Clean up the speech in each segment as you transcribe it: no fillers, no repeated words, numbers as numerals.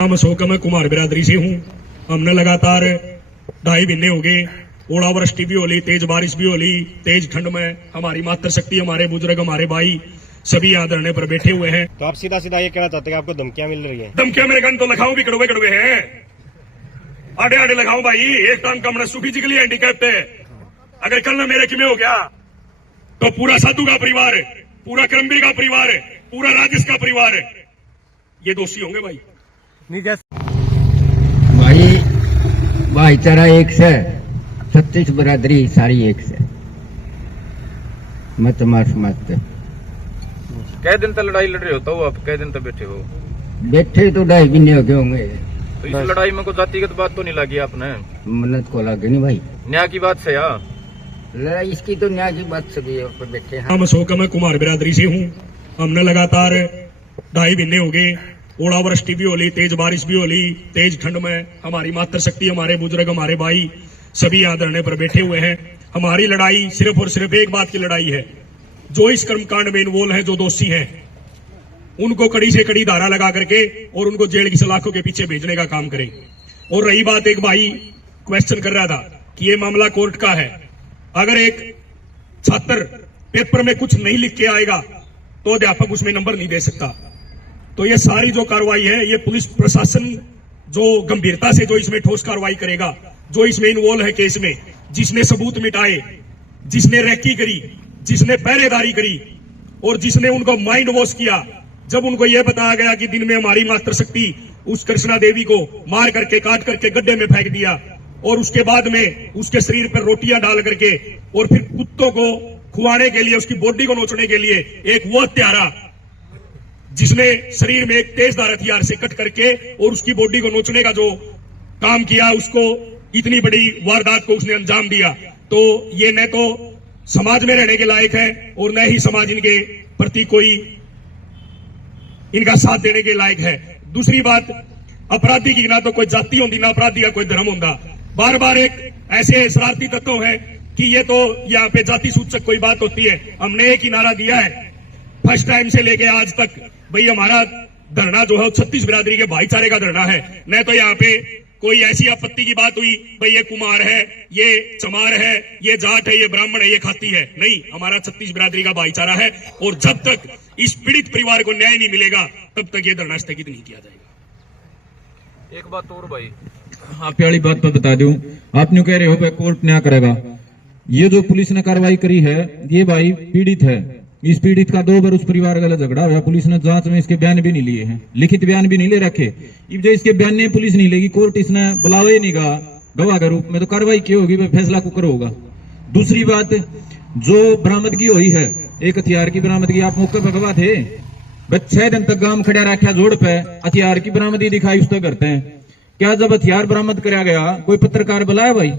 नाम अशोक, मैं कुमार बिरादरी से हूँ। हमने लगातार 2.5 महीने हो गए, ओलावृष्टि भी होली, तेज बारिश भी होली, तेज ठंड में हमारी मातृशक्ति, हमारे बुजुर्ग, हमारे भाई सभी यहाँ धरने पर बैठे हुए हैं। तो आप सीधा सीधा ये कहना चाहते हैं कि आपको धमकियां मिल रही हैं? धमकियां मेरे गन तो लगाऊं भी कड़वे कड़वे हैं, आड़े आड़े लगाऊं भाई। एक टांग का मैंने फिजिकली हैंडीकैप्ड है, अगर कल ना मेरे किमें हो गया तो पूरा साधु का परिवार, पूरा करमबीर का परिवार, पूरा राजेश का परिवार ये दोषी होंगे भाई। भाई भाईचारा एक से, 36 बिरादरी सारी एक से, मत मार मत। कै दिन तक लड़ाई लड़ रहे होता हो आप? कै दिन तक बैठे हो? बैठे तो 2.5 महीने हो गए होंगे। तो इस लड़ाई में कोई जातिगत बात तो नहीं लगी आपने? मन्नत को लगे नहीं भाई, न्याय की बात से यार लड़ाई इसकी तो न्याय की बात से भी बैठे हैं। नाम अशोक, मैं कुमार बिरादरी से हूँ। हमने लगातार 2.5 महीने हो गए, ओलावृष्टि भी होली, तेज बारिश भी होली, तेज ठंड में हमारी मातृशक्ति, हमारे बुजुर्ग, हमारे भाई सभी यहाँ धरने पर बैठे हुए हैं। हमारी लड़ाई सिर्फ और सिर्फ एक बात की लड़ाई है, जो इस कर्मकांड में इन्वॉल्व है, जो दोषी हैं, उनको कड़ी से कड़ी धारा लगा करके और उनको जेल की सलाखों के पीछे भेजने का काम करें। और रही बात, एक भाई क्वेश्चन कर रहा था कि ये मामला कोर्ट का है, अगर एक छात्र पेपर में कुछ नहीं लिख के आएगा तो अध्यापक उसमें नंबर नहीं दे सकता। तो ये सारी जो कार्रवाई है, ये पुलिस प्रशासन जो गंभीरता से जो इसमें ठोस कार्रवाई करेगा, जो इसमें इन्वॉल्व है केस में, जिसने सबूत मिटाए, जिसने रैकी करी, जिसने पहरेदारी करी और जिसने उनको माइंड वॉश किया, जब उनको यह बताया गया कि दिन में हमारी मातृशक्ति उस कृष्णा देवी को मार करके, काट करके गड्ढे में फेंक दिया और उसके बाद में उसके शरीर पर रोटियां डाल करके और फिर कुत्तों को खुआने के लिए, उसकी बॉडी को नोचने के लिए एक वो हत्यारा जिसने शरीर में एक तेजधार हथियार से कट करके और उसकी बॉडी को नोचने का जो काम किया, उसको इतनी बड़ी वारदात को उसने अंजाम दिया, तो ये न तो समाज में रहने के लायक है और न ही समाज इनके प्रति कोई इनका साथ देने के लायक है। दूसरी बात, अपराधी की ना तो कोई जाति होती, ना अपराधी का कोई धर्म होता। बार बार एक ऐसे शरारती तत्व है कि ये तो यहाँ पे जाति सूचक कोई बात होती है। हमने एक ही नारा दिया है फर्स्ट टाइम से लेके आज तक, भाई हमारा धरना जो है 36 बिरादरी के भाईचारे का धरना है। न तो यहाँ पे कोई ऐसी आपत्ति की बात हुई भाई ये कुमार है, ये चमार है, ये जाट है, ये ब्राह्मण है, ये खाती है, नहीं, हमारा 36 बिरादरी का भाईचारा है। और जब तक इस पीड़ित परिवार को न्याय नहीं मिलेगा तब तक ये धरना स्थगित नहीं किया जाएगा। एक बात और भाई, आप वाली बात पर बता दूं, आप न्यू कह रहे हो भाई कोर्ट न्याय करेगा। ये जो पुलिस ने कार्रवाई करी है, ये भाई पीड़ित है, इस पीड़ित का 2 बार उस परिवार का झगड़ा हुआ, पुलिस ने जांच में इसके बयान भी नहीं लिए हैं, लिखित बयान भी नहीं ले रखे। अब जो इसके बयान नहीं पुलिस नहीं लेगी, कोर्ट इसने बुलावा ही नहीं गा गवाह के रूप में, तो कार्रवाई क्यों होगी? फैसला कुकर होगा। दूसरी बात, जो बरामदगी हुई है, एक हथियार की बरामदगी, आप मौके पर गवाह थे, 6 दिन तक गांव खड़ा रखा जोड़ पे, हथियार की बरामदगी दिखाई, उस तो करते हैं क्या? जब हथियार बरामद कराया गया, कोई पत्रकार बुलाया भाई?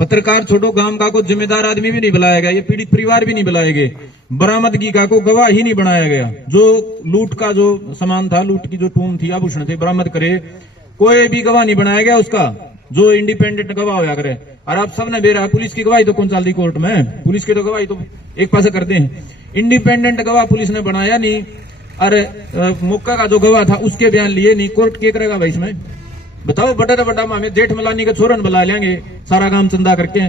पत्रकार छोड़ो, गांव का कोई जिम्मेदार आदमी भी नहीं बुलाया गया, ये पीड़ित परिवार भी नहीं बुलाए गए, बरामदगी का कोई गवाह ही नहीं बनाया गया। जो लूट का जो सामान था, लूट की जो टूम थी, आभूषण थे, बरामद करे, कोई भी गवाह नहीं बनाया गया उसका, जो इंडिपेंडेंट गवाह होया करे। और आप सबने बेरा पुलिस की गवाही तो कौन चलती कोर्ट में? पुलिस की तो गवाही तो एक पासे करते हैं, इंडिपेंडेंट गवाह पुलिस ने बनाया नहीं। अरे मौका का जो गवाह था उसके बयान लिए नहीं, कोर्ट क्या करेगा भाई इसमें? बताओ, बड़ा तो बड़ा हमें जेठ मलानी का छोरन बुला लेंगे, सारा काम चंदा करके,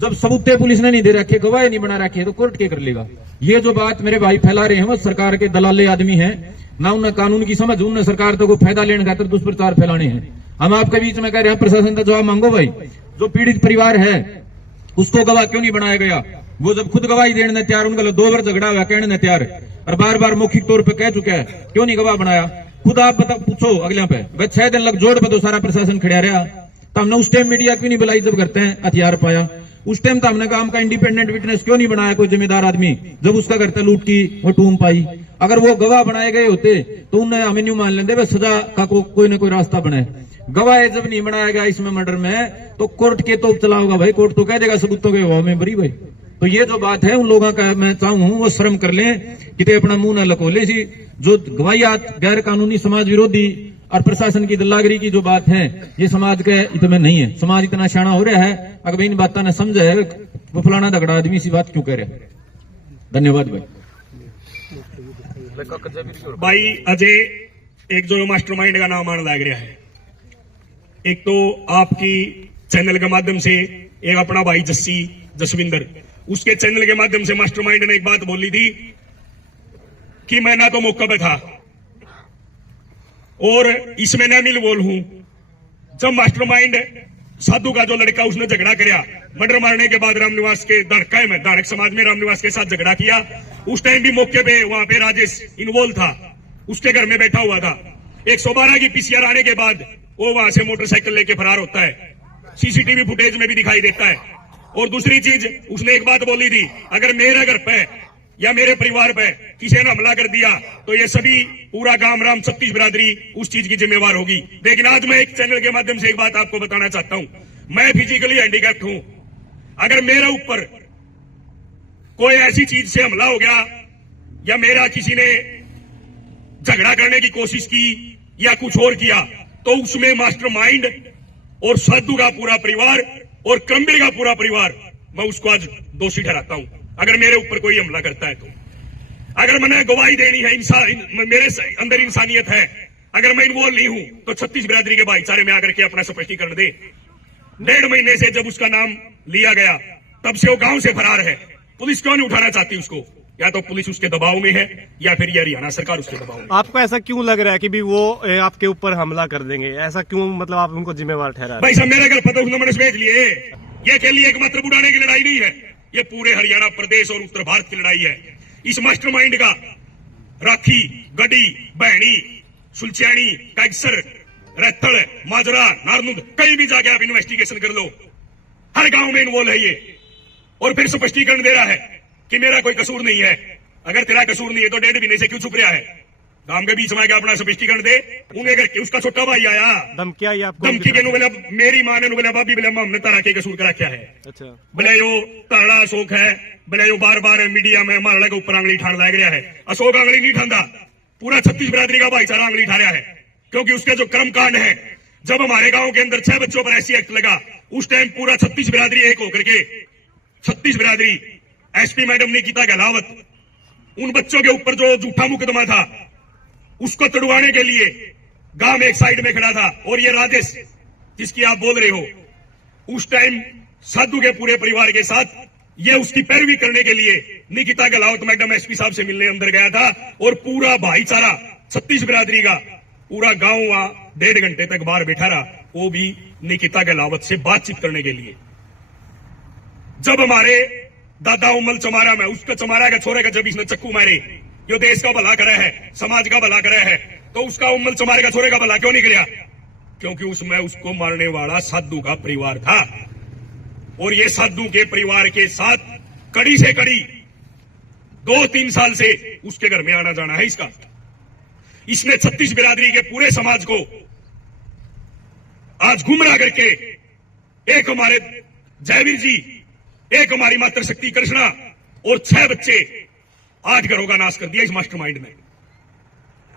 जब सबूते पुलिस ने नहीं दे रखे, गवाह नहीं बना रखे, तो कोर्ट क्या कर लेगा? ये जो बात मेरे भाई फैला रहे हैं, वो सरकार के दलाले आदमी हैं, ना उन्हें कानून की समझ, उन्हें सरकार तो को फायदा लेने खातिर दुष्प्रचार फैलाने हैं। हम आपके बीच में कह रहे हैं, प्रशासन का जवाब मांगो भाई। जो पीड़ित परिवार है उसको गवाह क्यों नहीं बनाया गया? वो जब खुद गवाही देने तैयार, उनका 2 बार झगड़ा हुआ, कहने तैयार और बार बार मौखिक तौर पर कह चुका है, क्यों नहीं गवाह बनाया? खुद आप बता, पूछो अगले पे, भाई 6 दिन लग जोड़ पे तो सारा प्रशासन खड़ा रहा, तो हमने उस टाइम मीडिया क्यों नहीं बुलाई जब करते हैं हथियार पाया? उस टाइम तो हमने काम का इंडिपेंडेंट विटनेस क्यों नहीं बनाया कोई जिम्मेदार आदमी, जब उसका करते लूट की वो टूम पाई? अगर वो गवाह बनाए गए होते तो उन्हें हमें नहीं मान लेते, सजा का कोई ना कोई रास्ता बने। गवाह जब नहीं बनाया गया इसमें मर्डर में, तो कोर्ट के तो चला होगा भाई, कोर्ट तो कह देगा सबूतों के अभाव में बरी भाई। तो ये जो बात है, उन लोगों का मैं चाहूं वो शर्म कर लें, कितने अपना मुंह न लकोले सी, जो गवाहियात गैर कानूनी, समाज विरोधी और प्रशासन की दल्लागिरी की जो बात है, ये समाज के हित में नहीं है। समाज इतना शाना हो रहा है, अगर इन बातों ने समझा है, वो फलाना दगड़ा आदमी इसी बात क्यों कह रहे? धन्यवाद भाई। भाई अजय एक जो मास्टरमाइंड का नाम आने लग रहा है, एक तो आपकी चैनल के माध्यम से एक अपना भाई जसविंदर, उसके चैनल के माध्यम से मास्टरमाइंड ने एक बात बोली थी कि मैं ना तो मौका पे था और इसमें ना मिल बोल हूं। जब मास्टरमाइंड साधु का जो लड़का उसने झगड़ा किया, मर्डर मारने के बाद रामनिवास के धड़का में धारक समाज में रामनिवास के साथ झगड़ा किया, उस टाइम भी मौके पे वहां पे राजेश इन्वॉल्व था, उसके घर में बैठा हुआ था। 112 की पीसीआर आने के बाद वो वहां से मोटरसाइकिल लेके फरार होता है, सीसीटीवी फुटेज में भी दिखाई देता है। और दूसरी चीज उसने एक बात बोली थी, अगर मेरे घर पे या मेरे परिवार पे किसी ने हमला कर दिया तो ये सभी पूरा गांव राम छत्तीस बिरादरी उस चीज की जिम्मेवार होगी। लेकिन आज मैं एक चैनल के माध्यम से एक बात आपको बताना चाहता हूं, मैं फिजिकली हैंडीकैप्ड हूं। अगर मेरे ऊपर कोई ऐसी चीज से हमला हो गया या मेरा किसी ने झगड़ा करने की कोशिश की या कुछ और किया, तो उसमें मास्टरमाइंड और साधु का पूरा परिवार और क्रमवीर का पूरा परिवार, मैं उसको आज दोषी ठहराता हूं। अगर मेरे ऊपर कोई हमला करता है तो अगर मैंने गवाही देनी है, मेरे अंदर इंसानियत है, अगर मैं इन्वॉल्व नहीं हूं तो छत्तीस बिरादरी के भाईचारे में आकर के अपना स्पष्टीकरण दे। 1.5 महीने से जब उसका नाम लिया गया तब से वो गांव से फरार है। पुलिस क्यों नहीं उठाना चाहती उसको? या तो पुलिस उसके दबाव में है या फिर ये हरियाणा सरकार उसके दबाव में। आपको ऐसा क्यों लग रहा है कि भी वो आपके ऊपर हमला कर देंगे? ऐसा क्यों, मतलब आप उनको जिम्मेवार ठहरा? भाई साहब मेरा घर पता उसने मैंने भेज लिए। ये के लिए एकमात्र बुढ़ाने की लड़ाई नहीं है, ये पूरे हरियाणा प्रदेश और उत्तर भारत की लड़ाई है। इस मास्टरमाइंड का राखी, गडी, बहनी, सुलचैनी, कैक्सर, रत्थड़, माजरा, नारनुद, कहीं भी जाके आप इन्वेस्टिगेशन कर लो, हर गांव में इन्वॉल्व है ये। और फिर स्पष्टीकरण दे रहा है कि मेरा कोई कसूर नहीं है। अगर तेरा कसूर नहीं है तो 1.5 महीने से क्यों छुप रहा है? गांव के बीच में आके अपना स्पष्टीकरण दे। उन्हें अगर उसका छोटा भाई आया धमकी आई आपको? धमकी के बोले मेरी माँ ने बोला भाभी बोले हमने तारा के कसूर करा क्या है? अच्छा, बोले यो तारा अशोक है, बोले यो बार बार मीडिया में मारने के ऊपर आंगली ठान लग रहा है। अशोक आंगली नहीं ठानदा, पूरा छत्तीस बिरादरी का भाईचारा आंगली ठा रहा है। क्योंकि उसके जो कर्म कांड है, जब हमारे गांव के अंदर 6 बच्चों पर ऐसी एक्ट लगा, उस टाइम पूरा छत्तीस बिरादरी एक होकर के, छत्तीस बिरादरी, एसपी मैडम निकिता गहलावत, उन बच्चों के ऊपर जो झूठा मुकदमा था उसको तड़वाने के लिए गांव में एक साइड में खड़ा था। और ये राजेश जिसकी आप बोल रहे हो, उस टाइम साधु के पूरे परिवार के साथ ये उसकी पैरवी करने के लिए निकिता गहलावत मैडम एसपी साहब से मिलने अंदर गया था। और पूरा भाईचारा छत्तीस बिरादरी का पूरा गांव वहां 1.5 घंटे तक बाहर बैठा रहा, वो भी निकिता गहलावत से बातचीत करने के लिए। जब हमारे दादा उमल चमारा में उसका चमारा का छोरे का जब इसने चक्कू मारे, जो देश का भला करे है, समाज का भला करे है, तो उसका उमल चमारे का छोरे का भला क्यों नहीं किया? क्योंकि उसमें उसको मारने वाला साधु का परिवार था। और ये साधु के परिवार के साथ कड़ी से कड़ी 2-3 साल से उसके घर में आना जाना है इसका। इसने छत्तीस बिरादरी के पूरे समाज को आज गुमराह करके, एक हमारे जयवीर जी, एक हमारी मातृशक्ति कृष्णा और 6 बच्चे, 8 घरों का नाश कर दिया इस मास्टरमाइंड ने।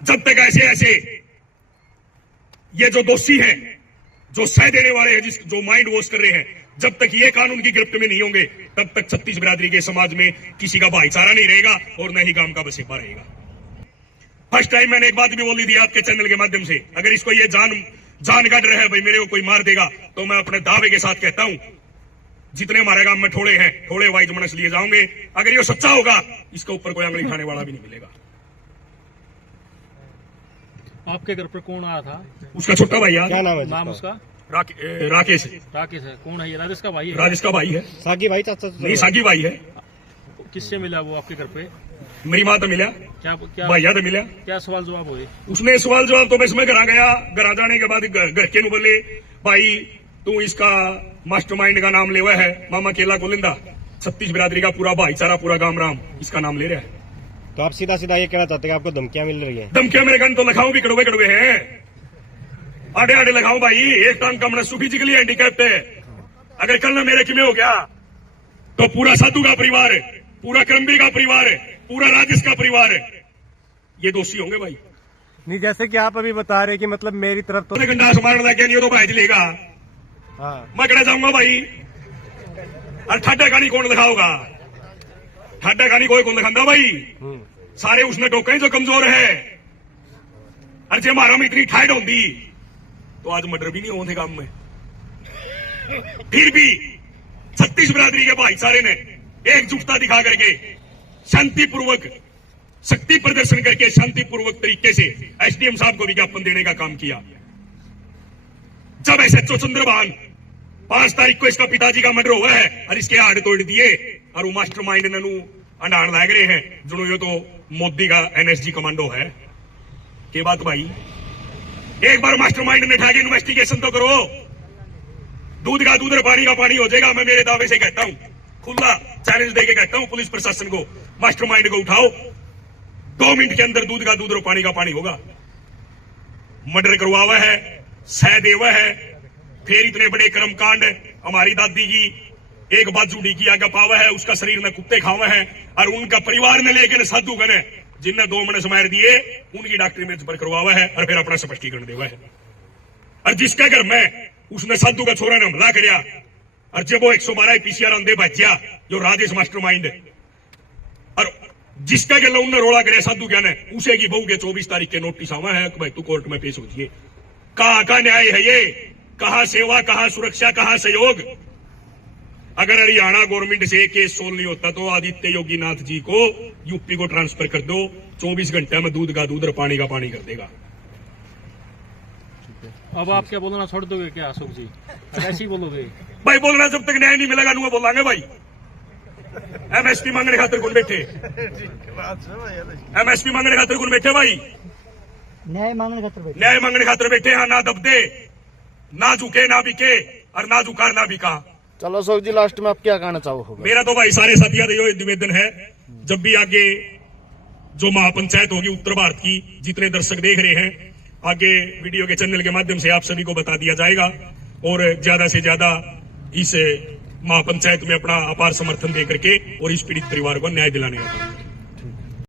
जब तक ऐसे ये जो दोषी हैं, जो सह देने वाले हैं, जो माइंड वॉश कर रहे हैं, जब तक ये कानून की गिरफ्त में नहीं होंगे, तब तक छत्तीस बिरादरी के समाज में किसी का भाईचारा नहीं रहेगा और न ही गांव का बसेपा रहेगा। फर्स्ट टाइम मैंने एक बात भी बोली थी आपके चैनल के माध्यम से, अगर इसको ये जान का डर है भाई मेरे को कोई मार देगा, तो मैं अपने दावे के साथ कहता हूं जितने हमारे गांव में ठोड़े हैं, ठोड़े वाइज मनस लिए जाओगे। अगर ये सच्चा होगा, इसके ऊपर कोई आंगली उठाने वाला भी नहीं मिलेगा। आपके घर पर कौन आया था? उसका छोटा भाई यार, क्या नाम है नाम जिसका? उसका? राकेश। राकेश है। कौन है ये? राजेश का भाई है? राजेश का भाई है। सागी भाई, चाचा नहीं सागी भाई है। किससे मिला वो आपके घर पे? मेरी माँ तो मिला, क्या क्या भैया तो मिला। क्या सवाल जवाब हुए? उसने सवाल जवाब तो बस मैं घर गया, घर जाने के बाद घर के बोले भाई तू इसका मास्टरमाइंड का नाम ले हुआ है, मामा केला गोलिंदा, छत्तीस बिरादरी का पूरा भाईचारा, पूरा गांव राम इसका नाम ले रहा है। तो आप सीधा सीधा ये कहना चाहते हैं कि आपको धमकियां मिल रही है? धमकियां मेरे गन तो लखाऊं भी कड़वे कड़वे हैं, आड़े आड़े लगाऊं भाई। एक टांग का मैंने सुखी जी के लिए हैंडीकैप्ट है। अगर कल मेरे किमें हो गया तो पूरा साधु का परिवार, पूरा क्रमवीर का परिवार, पूरा राजेश का परिवार, ये दोषी होंगे भाई। नहीं, जैसे कि आप अभी बता रहे कि मतलब मेरी तरफ तो गंडा मारने लग गया नहीं तो भाई लेगा। हाँ, मैं कड़ा जाऊंगा भाई। और ठाडा कहानी कौन दिखाओगा? ठाडा कहानी कोई कौन दिखाता भाई? सारे उसने टोके जो कमजोर है। और जे हमारा में इतनी ठाइड होती तो आज मर्डर भी नहीं होते काम में। फिर भी 36 बिरादरी के भाईचारे ने एकजुटता दिखा करके शांतिपूर्वक शक्ति प्रदर्शन करके शांतिपूर्वक तरीके से एसडीएम साहब को विज्ञापन देने का काम किया। जब एसएचओ चंद्रभान 5 तारीख को इसका पिताजी का मर्डर हुआ है और इसके हाड़ तोड़ दिए और वो मास्टरमाइंड ननू अंडाण लाग रहे हैं जुनो ये तो मोदी का एनएसजी कमांडो है के बात भाई। एक बार मास्टरमाइंड ने ठाके इन्वेस्टिगेशन तो करो। दूध का दूध और पानी का पानी हो जाएगा। मैं मेरे दावे से कहता हूं, खुला चैलेंज देके कहता हूं पुलिस प्रशासन को, मास्टरमाइंड को उठाओ, 2 मिनट के अंदर दूध का दूध और पानी का पानी होगा। मर्डर करवावा है, सह देवा है, फिर इतने बड़े कर्मकांड। हमारी दादी की एक बाजू डी आगे पावा है, उसका शरीर में कुत्ते खावा है और उनका परिवार ने लेकर साधु गने जिनने 2 महीने समार दिए उनकी डॉक्टरी में पर करवावा है और फिर अपना स्पष्टीकरण देवा है। और जिसके घर में उसने साधु का छोरा ने हमला कराया और जब वो 112 पीसीआर आंदे बचा जो राजेश मास्टरमाइंड और जिसका गला उन्होंने रोड़ा करे साधु क्या ने उसे की बहू के 24 तारीख के नोटिस आवा है कि भाई तू कोर्ट में पेश होती है। कहां का न्याय है ये? कहां सेवा, कहां सुरक्षा, कहां सहयोग? अगर हरियाणा गवर्नमेंट से केस सोल्व नहीं होता तो आदित्य योगी नाथ जी को यूपी को ट्रांसफर कर दो, 24 घंटे में दूध का दूध और पानी का पानी कर देगा। अब आप क्या बोलना छोड़ दोगे क्या अशोक जी? ऐसे ही बोलोगे भाई? बोलना जब तक न्याय नहीं मिलेगा नुआ बोलांगे भाई। एमएसपी मांगने खातिर कौन बैठे? एमएसपी मांगने खातिर कौन बैठे भाई? न्याय मांगने खातिर बैठे। न्याय मांगने खातिर बैठे हैं। ना दबदे, ना झुके, ना बिके और ना झुकार ना बिका। चलो अशोक जी, लास्ट में आप क्या कहना चाहोगे? मेरा तो भाई सारे साथियों से निवेदन है, जब भी आगे जो महापंचायत होगी उत्तर भारत की, जितने दर्शक देख रहे हैं, आगे वीडियो के चैनल के माध्यम से आप सभी को बता दिया जाएगा और ज्यादा से ज्यादा इस महापंचायत में अपना अपार समर्थन देकर के और इस पीड़ित परिवार को न्याय दिलाने का काम